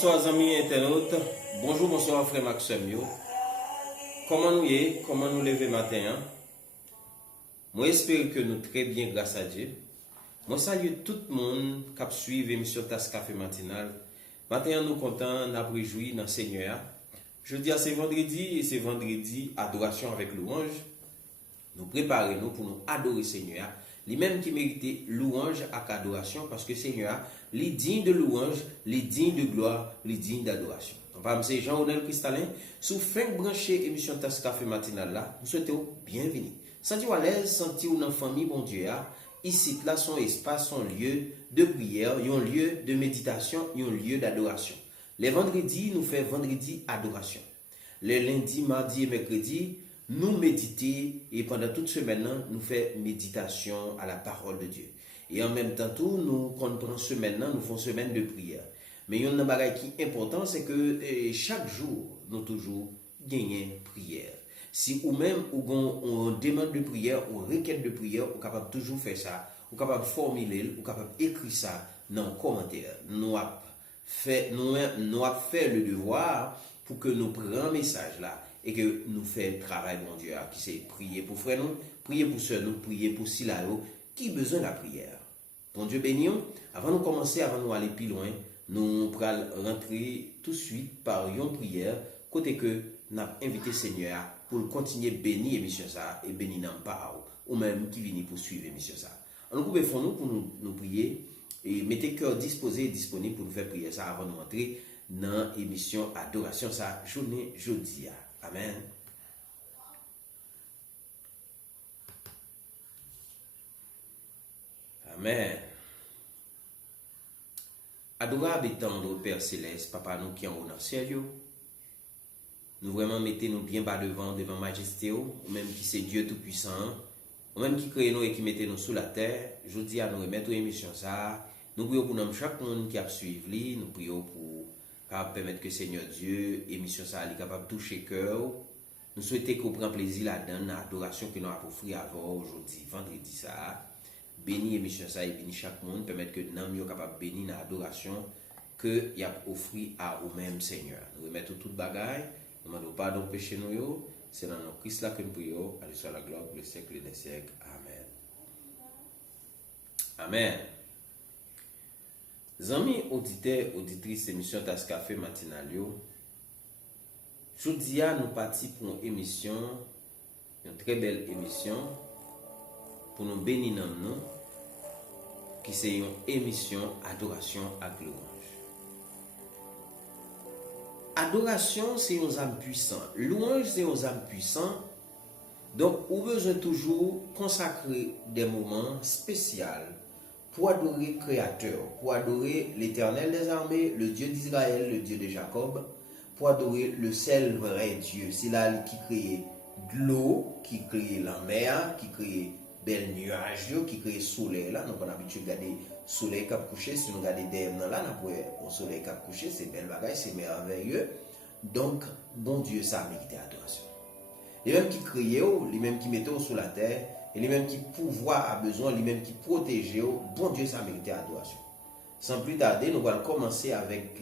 bonsoir amis internautes. Bonjour, bonsoir frère Maxime. Comment nous y Comment nous lever matin? Moi j'espère que nous très bien grâce à Dieu. Moi salue tout le monde qui suit l'émission Tasse Café matinale. Matin nous content, nous réjouis dans le Seigneur. Je dis c'est vendredi et c'est vendredi adoration avec louange. Nous préparons pour nous adorer Seigneur. Les mêmes qui méritent louange et adoration parce que Seigneur, les digne de louange, les digne de gloire, les digne d'adoration. Enfin, c'est Jean-Onel Cristallin. Sous fin branché émission Tasse Café matinale là, nous souhaitons bienvenue. Sentez-vous à l'aise, sentez-vous dans la famille, bon Dieu. Ici, là, son espace, son lieu de prière, un lieu de méditation, un lieu d'adoration. Les vendredis, nous faisons vendredi adoration. Les lundis, mardi et mercredi, nous méditer et pendant toute semaine, nous faisons méditation à la parole de Dieu. Et en même temps, tout, nous, quand nous prenons semaine, nous faisons semaine de prière. Mais il y a un bagage qui est important, c'est que chaque jour, nous toujours gagnons prière. Si ou même on demande de prière, ou requête de prière, on est capable de toujours faire ça, on est capable de formuler, on est capable d'écrire ça dans les commentaires. Nous avons fait le devoir pour que nous prenions un message là et que nous fassions le travail, mon Dieu, qui c'est prier pour frère nous, prier pour soeur nous, prier pour Silao, qui a besoin de la prière. Bon Dieu béni, avant de commencer, avant de aller plus loin, nous allons rentrer tout de suite par une prière, côté que nous avons invité Seigneur pour continuer à bénir l'émission ça et bénir nos parents, ou même qui viennent pour suivre l'émission ça. Alors nous pouvons nous pour nous prier et mettez cœur disposé et disponible pour nous faire prier ça avant de rentrer dans l'émission Adoration ça journée jeudi. Amen. Amen. Adorable et tendre Père Céleste, Papa nous qui en haut dans le ciel, nous vraiment mettez-nous bien bas devant Majesté, ou même qui c'est Dieu Tout-Puissant, ou même qui crée nous et qui mettez-nous sous la terre. Je dis à nous remettre l'émission ça. Nous prions pour nous, chaque monde qui a suivi, nous prions pour permettre que Seigneur Dieu, l'émission ça est capable de toucher cœur. Nous souhaitons qu'on prenne plaisir là-dedans, dans l'adoration que nous avons offert avant aujourd'hui, vendredi ça. Béni l'émission ça et béni chaque monde, permettre que nous soyons capables de bénir l'adoration que y a offert à nous-mêmes Seigneur. Nous remettons toute bagaille. Nous demandons pardon péché nous, c'est dans notre Christ là que nous prions, allez soit la gloire pour les siècles des siècles. Amen. Amen. Amis auditeurs, auditrices de l'émission Tasse Café matinale, aujourd'hui nous partons pour une émission, une très belle émission, pour nous bénir nous, qui c'est une émission Adoration à louange. Adoration, c'est un âme puissant. Louange, c'est un âme puissant. Donc, on besoin toujours consacrer des moments spéciaux pour adorer le Créateur, pour adorer l'Éternel des armées, le Dieu d'Israël, le Dieu de Jacob, pour adorer le seul vrai Dieu. C'est là qui crée de l'eau, qui crée la mer, qui crée bel nuages, qui crée le soleil. Là, nous avons l'habitude de regarder le soleil qui a couché. Si nous regardons des là, nous avons le soleil qui a couché. C'est belle bagaille, c'est merveilleux. Donc, bon Dieu, ça a mérité adoration. Les mêmes qui créent, les mêmes qui mettent sous la terre, et les mêmes qui pouvoir a besoin, les mêmes qui protègent, bon Dieu, ça a mérité adoration. Sans plus tarder, nous allons commencer avec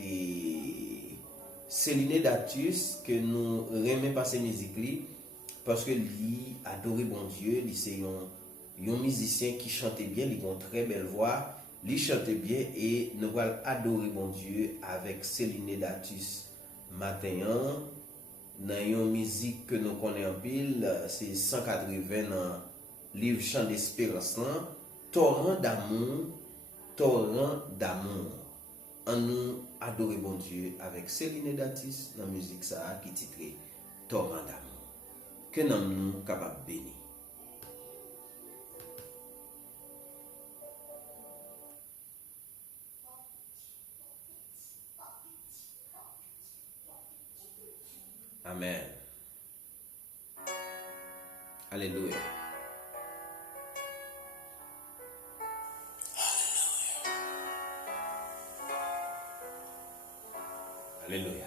Céline Datus, que nous remettons par ces musiques, parce que lui adore bon Dieu, c'est un musicien qui chante bien, il a une très belle voix, il chante bien, et nous allons adorer bon Dieu avec Céline Datus matin. Dans une musique que nous connaissons en pile, c'est 180 dans le livre Chant d'Espérance, Torrent d'amour, Torrent d'amour. On nous adorer bon Dieu avec Céline Datus dans la musique ça qui titre Torrent d'amour. Que nous sommes capables de bénir. Amen. Alléluia. Alléluia.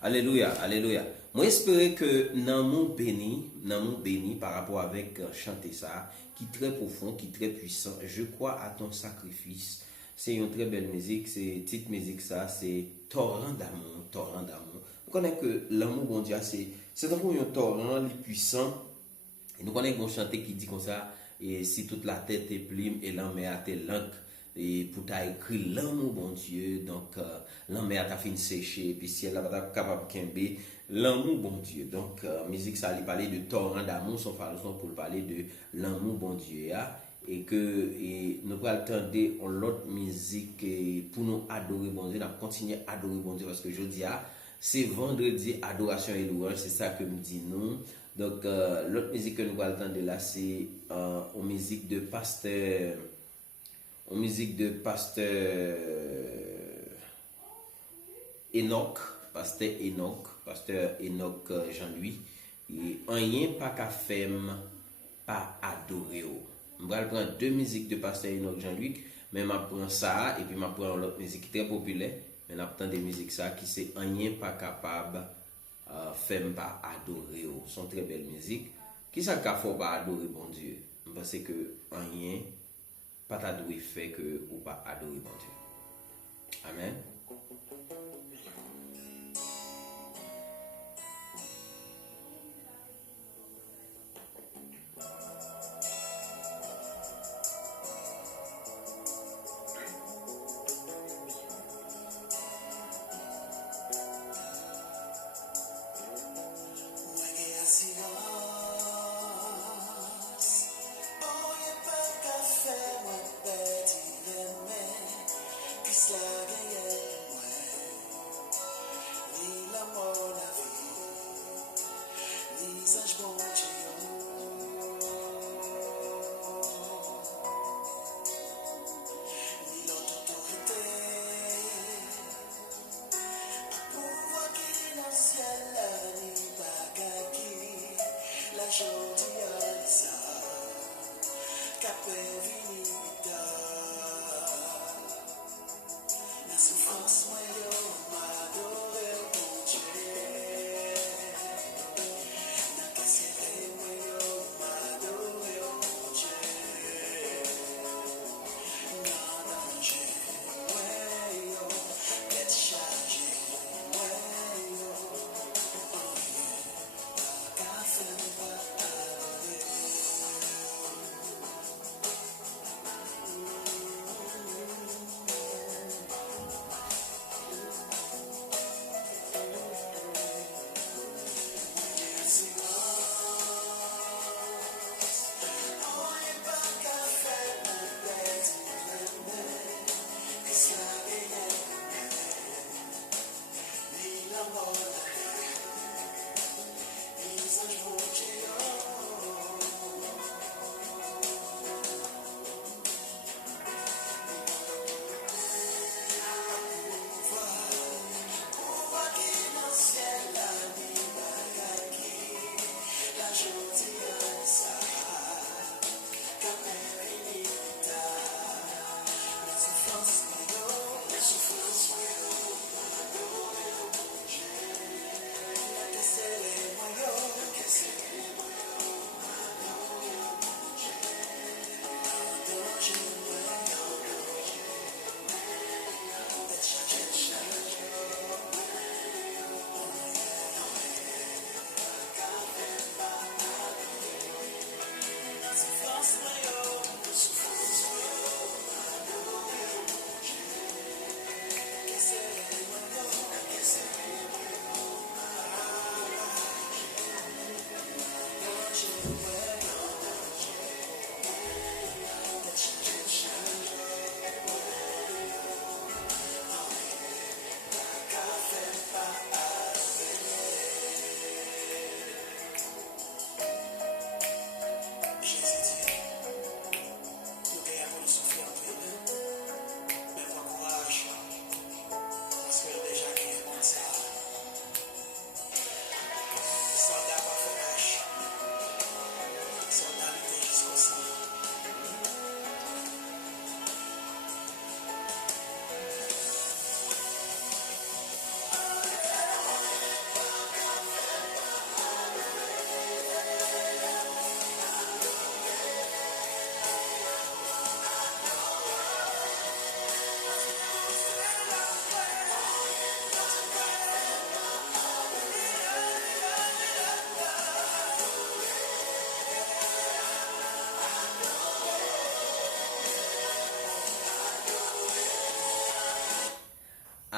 Alléluia, alléluia. Moi espérer que dans mon béni par rapport avec chanter ça, qui est très profond, qui est très puissant. Je crois à ton sacrifice. C'est une très belle musique, c'est petite musique ça, c'est torrent d'amour, torrent d'amour. Vous connaissez que l'amour mondial c'est un torrent puissant. Et nous connaissons un chanteur qui dit comme ça, et si toute la tête est plume et l'en met à tes langues. Et pour t'as écrit l'amour bon Dieu, donc l'en met à ta fin séchée, puis si elle n'est pas capable de l'amour bon Dieu. Donc, musique ça, il parlait de torrent d'amour, son façon pour parler de l'amour bon Dieu. Et que nous allons attendre l'autre musique pour nous adorer bon Dieu, nous continuer à adorer bon Dieu parce que je dis, c'est vendredi adoration et louange, c'est ça que me dit nous. Donc, l'autre musique que nous allons attendre là, c'est une musique de pasteur. Une musique de pasteur Enoch, pasteur Enoch Jean-Louis, et rien pas qu'à faire pas adorer. Je vais prendre deux musiques de pasteur Enoch Jean-Louis, mais je prends ça et puis je prends l'autre musique très populaire, mais je prends des musiques ça qui c'est rien pas capable faire pas adorer. Ce sont très belles musiques. Qui ça qu'a faut pas adorer bon Dieu? Parce que rien pas t'adorer fait que ou pas adorer bon Dieu. Amen. Slide, yeah.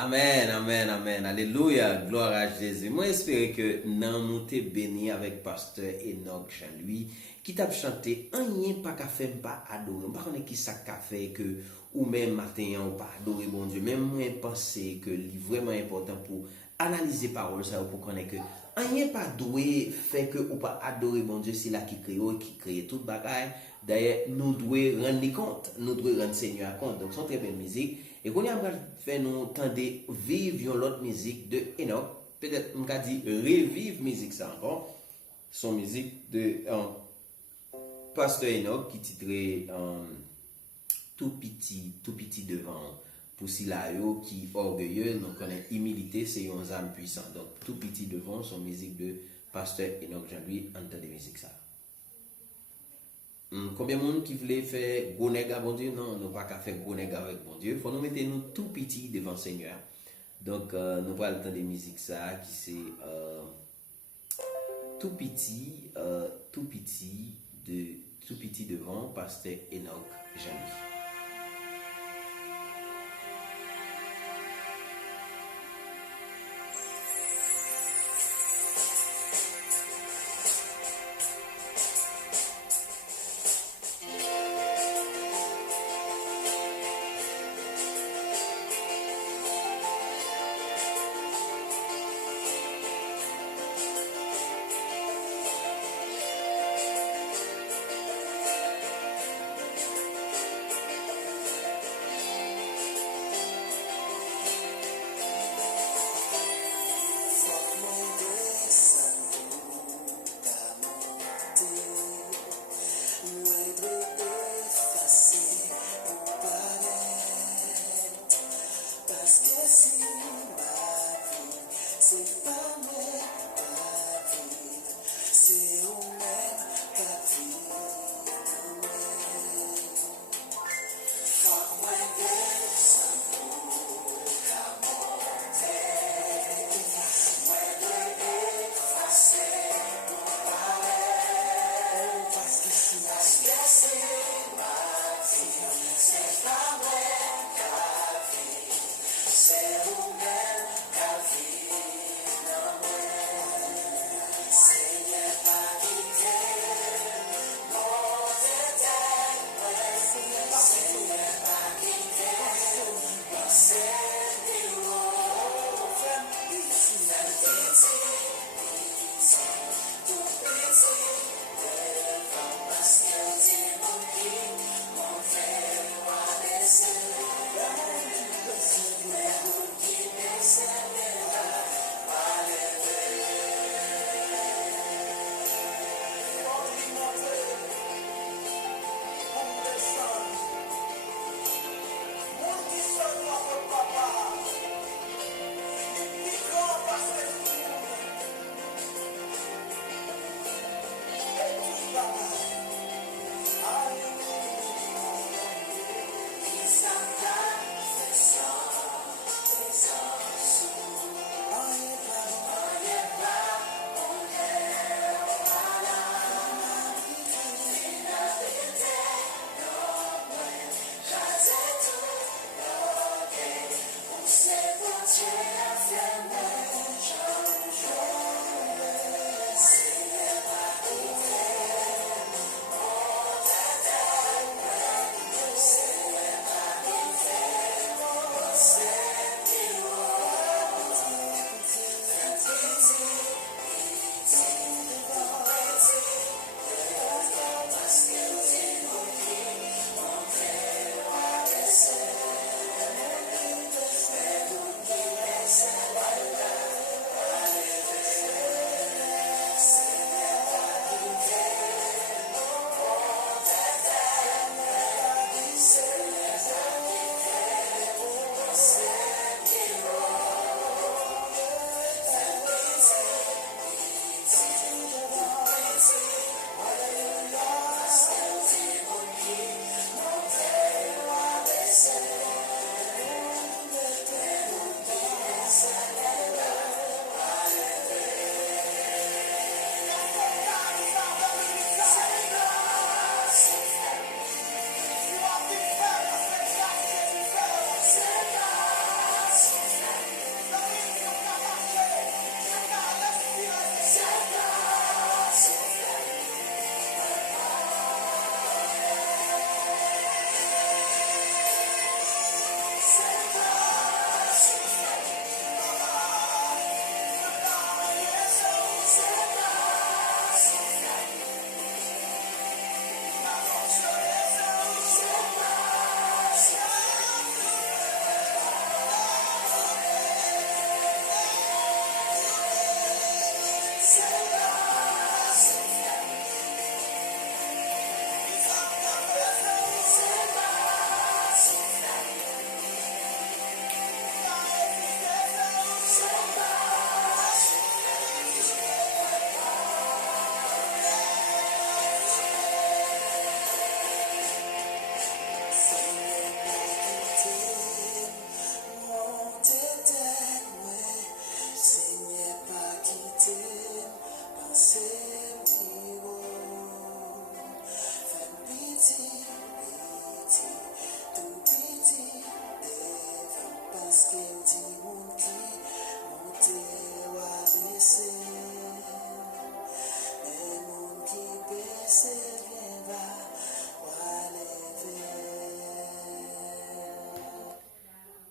Amen, amen, amen. Alléluia. Gloire à Jésus. Moi, j'espère que nous t'es béni avec pasteur Enoch Jean-Louis qui t'a chanté un rien pas qu'à faire pas adorer. Pas connaître qui ça qu'a fait que ou même matin ou pas adorer bon Dieu. Même moi penser que c'est vraiment important pour analyser parole ça pour connaître que rien pas doué fait que ou pas adorer bon Dieu, c'est là qui crée toute bagaille. D'ailleurs, nous devons rendre compte, nous devons rendre Seigneur compte. Donc, c'est une très belle musique. Et qu'on a fait nous tendre vivre l'autre musique de Enoch. Peut-être on a dit revivre musique ça encore. Son musique de Pasteur Enoch qui titrait tout petit devant. Pour Silayo qui orgueilleux, nous connaît humilité, c'est une âme puissante. Donc tout petit devant, son musique de Pasteur Enoch Jean-Louis, entend des musiques ça. Combien de monde qui voulait faire gros nègre à bon Dieu? Non, nous pas qu'à faire gros nègre avec bon Dieu. Il faut nous mettre nous tout petit devant le Seigneur. Donc, nous pas le temps de musique ça, qui c'est tout petit devant Pasteur Enoch Jean-Louis.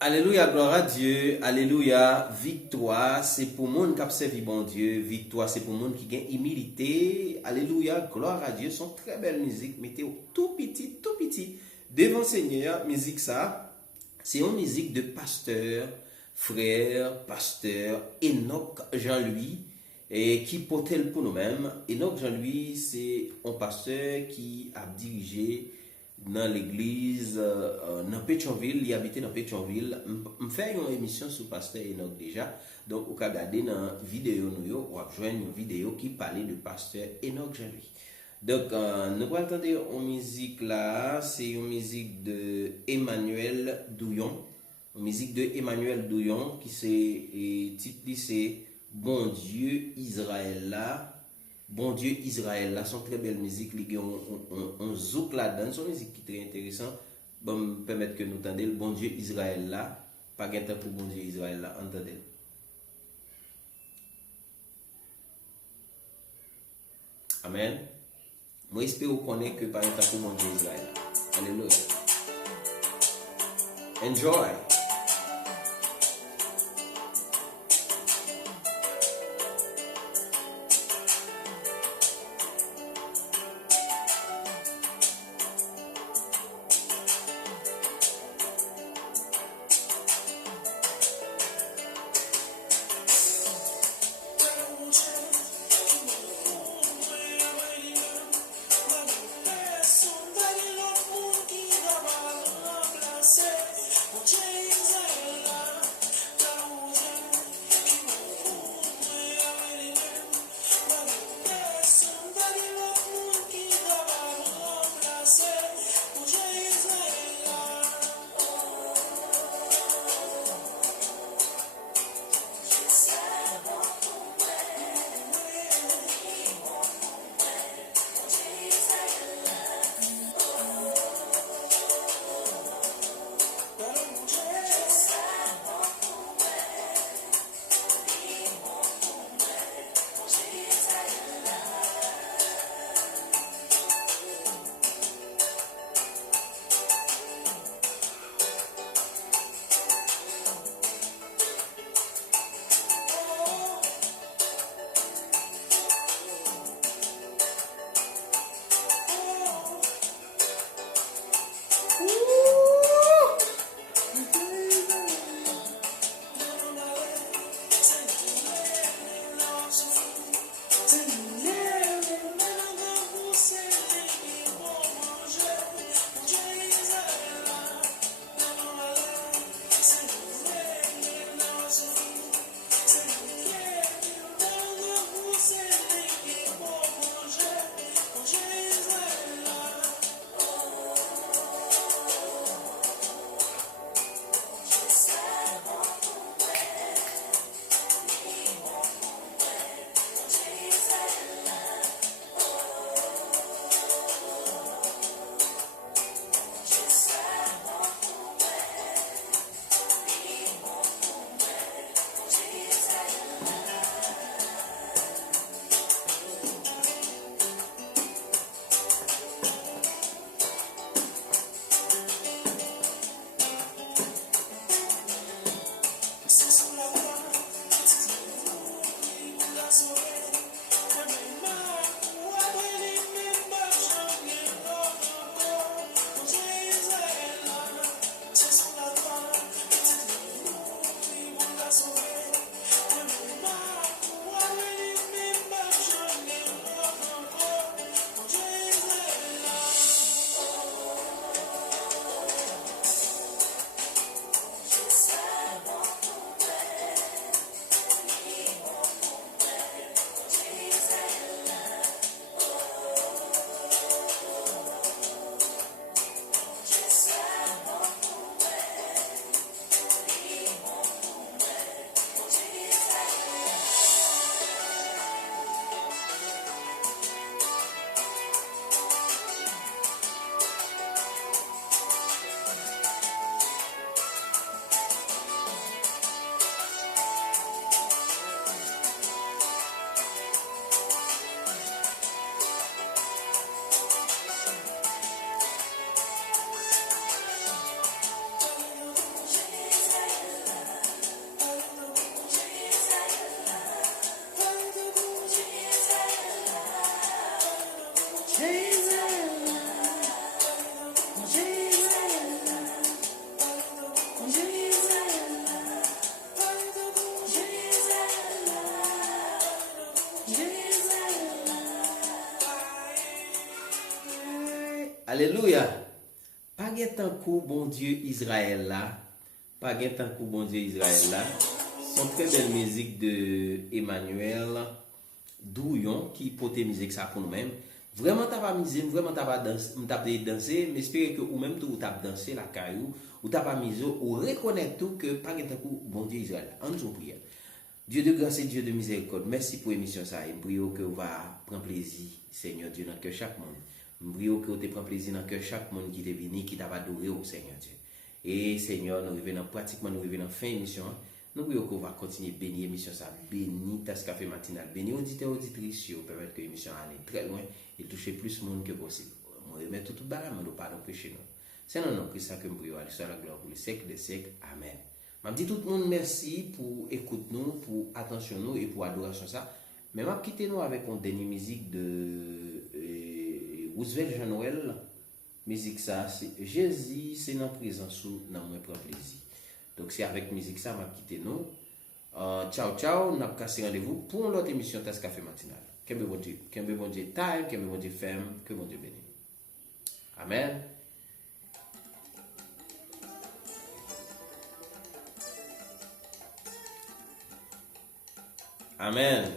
Alléluia, gloire à Dieu. Alléluia, victoire, c'est pour monde qui a servi bon Dieu. Victoire, c'est pour monde qui gagne humilité. Alléluia, gloire à Dieu. Sont très belles musiques. Mettez tout petit. Devant Seigneur, musique ça. C'est une musique de pasteur, frère, pasteur Enoch Jean-Louis, et qui portait pour nous-mêmes. Enoch Jean-Louis, c'est un pasteur qui a dirigé dans l'église dans Pétionville, il habitait dans Pétionville. Je fais une émission sur pasteur Enoch déjà. Donc, vous pouvez regarder dans la vidéo, vous avez une vidéo qui parlait de pasteur Enoch Jean-Louis. Donc, nous allons entendre une musique là, c'est une musique de Emmanuel Douillon. Une musique de Emmanuel Douillon qui titre c'est Bon Dieu Israël là. Bon Dieu Israël là, sont très belles musiques, on zouk là-dedans, sont musique qui très intéressant. Bon, me permettre que nous entendions le Bon Dieu Israël là, pas de temps pour Bon Dieu Israël là, entendez. Amen. Moi, j'espère qu'on connaît que par exemple pour Bon Dieu Israël. Alléluia. Enjoy. Alléluia. Pas gen tant coup bon Dieu Israël là. Pas gen tant coup bon Dieu Israël là. Son très belle musique de Emmanuel Douillon qui porte musique ça pour nous-mêmes. Vraiment t'as pas misé, vraiment t'as pas danser, mais espérer que ou même tout t'as dansé la caillou, ou t'as pas misé, ou reconnaître tout que pas gen tant coup bon Dieu Israël. En nous prière. Dieu de grâce et Dieu de miséricorde, merci pour l'émission ça. Et prie que vous va prendre plaisir, Seigneur Dieu, dans le cœur chaque monde. Je prie que vous te prend plaisir dans le cœur chaque monde qui est venu, qui t'a adoré au Seigneur Dieu. Et Seigneur, nous revenons pratiquement, nous revenons fin émission. Nous prions qu'on va continuer à bénir l'émission ça, bénir Tasse Café matinal, bénir auditeurs auditrices, permettre que l'émission aille très loin et toucher plus de monde que possible. Moi, je mets tout bagarre, mais nous pardon péché nous. C'est non, non, que ça que nous prions, à la gloire pour les siècles des siècles. Amen. Je dis tout le monde merci pour écouter nous, pour attention nous et pour adoration ça. Mais je quitte nous avec une dernière musique de Roosevelt Jean-Noël. Musique ça, c'est Jésus, c'est dans présence ou dans mon propre plaisir. Donc c'est avec musique ça, je quitte nous. Ciao, ciao, nous avons cassé rendez-vous pour l'autre émission Tasse Café matinal. Que bon Dieu time, que bon Dieu femme, que bon Dieu bénisse. Amen. Amen.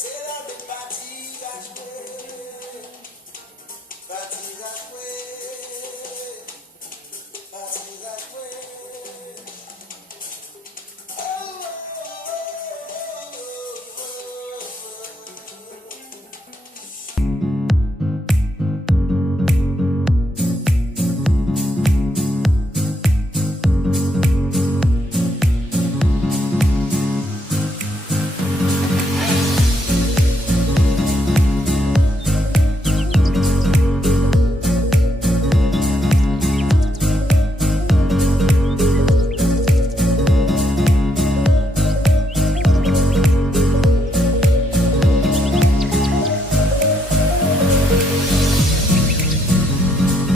C'est la même partie à jouer. Partie à jouer.